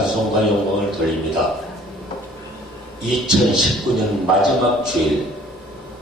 찬송과 영광을 돌립니다. 2019년 마지막 주일,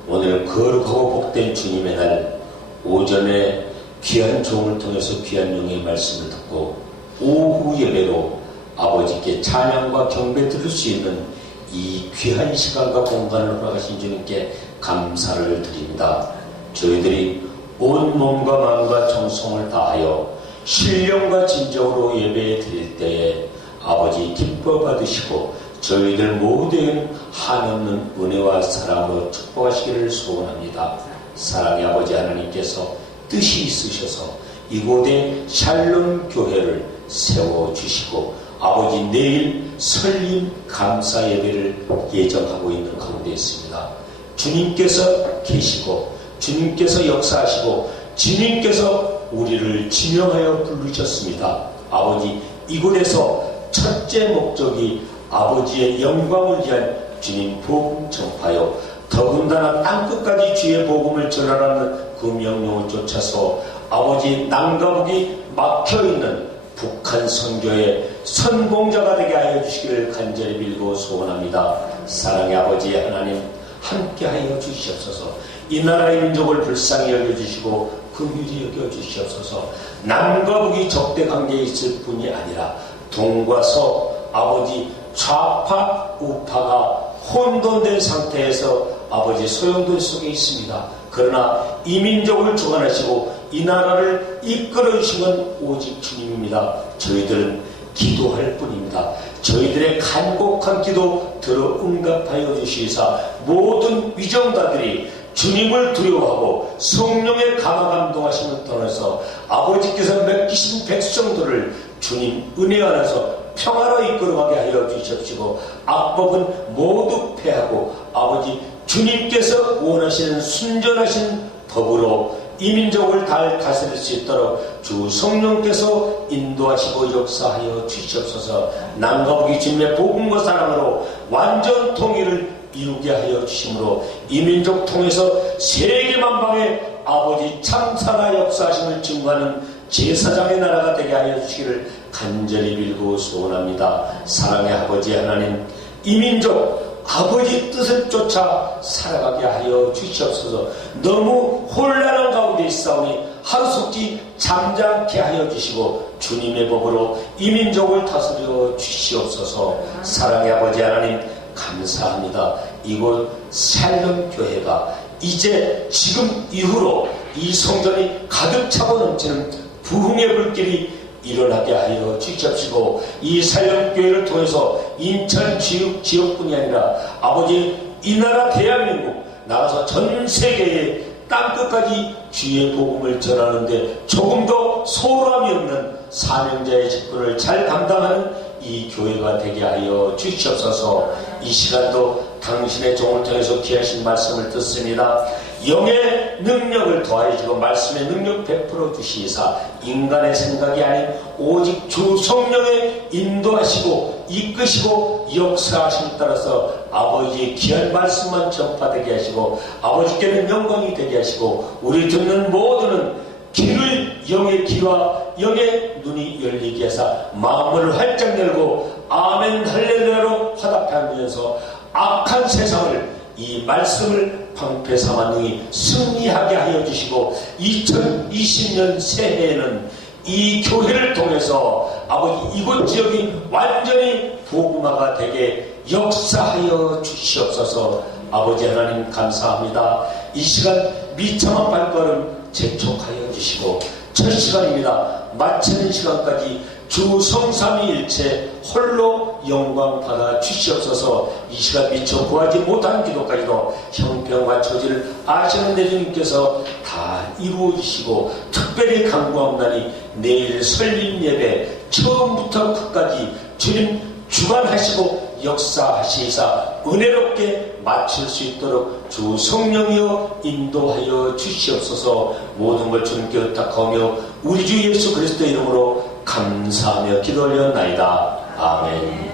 오늘 거룩하고 복된 주님의 날, 오전에 귀한 종을 통해서 귀한 영의 말씀을 듣고, 오후 예배로 아버지께 찬양과 경배 드릴 수 있는 이 귀한 시간과 공간을 허락하신 주님께 감사를 드립니다. 저희들이 온 몸과 마음과 정성을 다하여 신령과 진정으로 예배 드릴 때에 아버지 기뻐 받으시고 저희들 모두에는 한없는 은혜와 사랑으로 축복하시기를 소원합니다. 사랑의 아버지 하나님께서 뜻이 있으셔서 이곳에 샬롬 교회를 세워주시고 아버지 내일 설림 감사 예배를 예정하고 있는 가운데 있습니다. 주님께서 계시고 주님께서 역사하시고 주님께서 우리를 지명하여 부르셨습니다. 아버지 이곳에서 첫째 목적이 아버지의 영광을 위한 주님 복음 전파요. 더군다나 땅끝까지 주의 복음을 전하라는 그 명령을 쫓아서 아버지 남가북이 막혀있는 북한 선교의 선공자가 되게 하여 주시기를 간절히 빌고 소원합니다. 사랑의 아버지 하나님 함께하여 주시옵소서. 이 나라의 민족을 불쌍히 여겨주시고 긍휼히 여겨 주시옵소서. 남과 북이 적대 관계에 있을 뿐이 아니라 동과 서 아버지 좌파 우파가 혼돈된 상태에서 아버지 소용돌이 속에 있습니다. 그러나 이 민족을 주관하시고 이 나라를 이끌어 건 오직 주님입니다. 저희들은 기도할 뿐입니다. 저희들의 간곡한 기도 들어 응답하여 주시사 모든 위정가들이 주님을 두려워하고 성령의 강화 감동하심을 통해서 아버지께서 맡기신 백성들을 주님 은혜 안에서 평화로 이끌어가게 하여 주십시고 악법은 모두 패하고 아버지 주님께서 원하시는 순전하신 법으로 이민족을 잘 다스릴 수 있도록 주 성령께서 인도하시고 역사하여 주시옵소서. 남가북이 주님의 복음과 사랑으로 완전 통일을 이루게 하여 주심으로 이민족 통해서 세계 만방에 아버지 참사나 역사하심을 증거하는 제사장의 나라가 되게 하여 주시기를 간절히 빌고 소원합니다. 사랑의 아버지 하나님 이 민족 아버지 뜻을 쫓아 살아가게 하여 주시옵소서. 너무 혼란한 가운데 있사오니 하루속히 잠잠케 하여 주시고 주님의 법으로 이 민족을 다스려 주시옵소서. 사랑의 아버지 하나님 감사합니다. 이곳 살림교회가 이제 지금 이후로 이 성전이 가득 차고 넘치는 부흥의 불길이 일어나게 하여 주시옵시고 이 살림교회를 통해서 인천 지역, 지역뿐이 아니라 아버지 이 나라 대한민국 나가서 전 세계에 땅끝까지 주의 복음을 전하는데 조금 더 소홀함이 없는 사명자의 직분을 잘 감당하는 이 교회가 되게 하여 주시옵소서 이 시간도 당신의 종을 통해서 귀하신 말씀을 듣습니다. 영의 능력을 더하시고 말씀의 능력 베풀어 주시사 인간의 생각이 아닌 오직 주 성령의 인도하시고 이끄시고 역사하심 따라서 아버지의 귀한 말씀만 전파되게 하시고 아버지께는 영광이 되게 하시고 우리 듣는 모두는 귀를 영의 귀와 영의 눈이 열리게 하사 마음을 활짝 열고 아멘 할렐루야로 화답하면서 악한 세상을 이 말씀을 방패 삼아 능히 승리하게 하여 주시고 2020년 새해에는 이 교회를 통해서 아버지 이곳 지역이 완전히 복음화가 되게 역사하여 주시옵소서 아버지 하나님 감사합니다. 이 시간 미참한 발걸음 재촉하여 주시고 첫 시간입니다. 마치는 시간까지 주 성삼위일체 홀로 영광 받아 주시옵소서 이 시간 미처 구하지 못한 기도까지도 형편과 처지를 아시는 대주님께서 다 이루어 주시고 특별히 강구함나니 내일 설립 예배 처음부터 끝까지 주님 주관하시고 역사하시사 은혜롭게 마칠 수 있도록 주 성령이여 인도하여 주시옵소서 모든 걸 주님께 의탁하며 우리 주 예수 그리스도 이름으로 감사하며 기도 올려나이다. 아멘.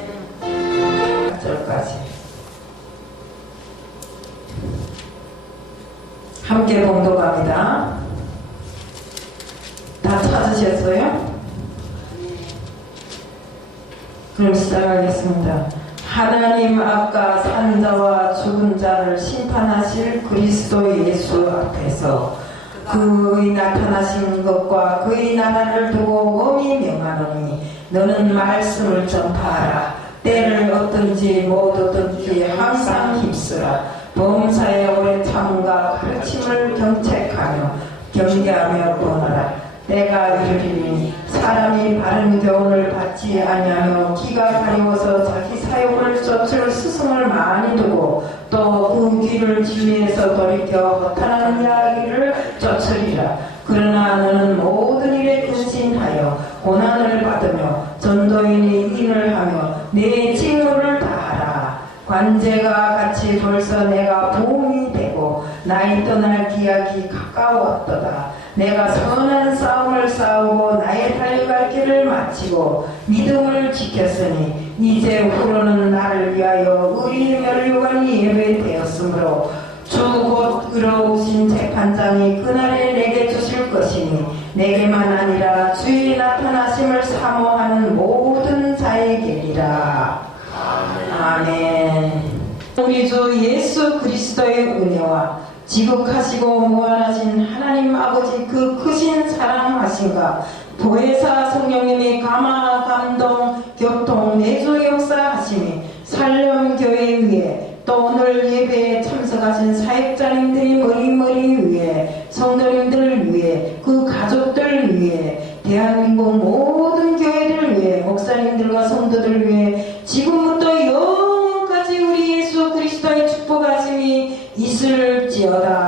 절까지 함께 봉독합니다. 다 찾으셨어요? 그럼 시작하겠습니다. 하나님 아까 산자와 죽은 자를 심판하실 그리스도 예수 앞에서 그의 나타나신 것과 그의 나라를 두고 엄히 명하노니 너는 말씀을 전파하라. 때를 얻든지 못 얻든지 항상 힘쓰라. 범사에 오래 참과 가르침을 경책하며 경계하며 떠나라. 내가 이르리니 사람이 바른 교훈을 받지 아니하며 기가 가리워서 자기 사욕을 쫓을 스승을 많이 두고 또 그 귀를 주위에서 돌이켜 허탄한 이야기를 쫓으리라. 그러나 너는 모든 일에 근신하여 고난을 받으며 전도인이 인을 하며 내 직무를 다하라. 관제가 같이 벌써 내가 보험이 되고 나이 떠날 기약이 가까웠도다. 내가 선한 싸움을 싸우고 나의 달려갈 길을 마치고 믿음을 지켰으니 이제 후로는 나를 위하여 의리 멸류관이 예배되었으므로 주곧 의로우신 재판장이 그날에 내게 주실 것이니 내게만 아니라 나타나심을 사모하는 모든 자에게리라. 아멘. 우리 주 예수 그리스도의 은혜와 지극하시고 무한하신 하나님 아버지 그 크신 사랑하신가 보혜사 성령님의 감화 감동 교통 내주 역사하심이 살렘교회 위에 또 오늘 예배에 참석하신 사역자님들이 머리머리 위에 성도들 위해 지금부터 영원까지 우리 예수 그리스도의 축복하심이 있을지어다.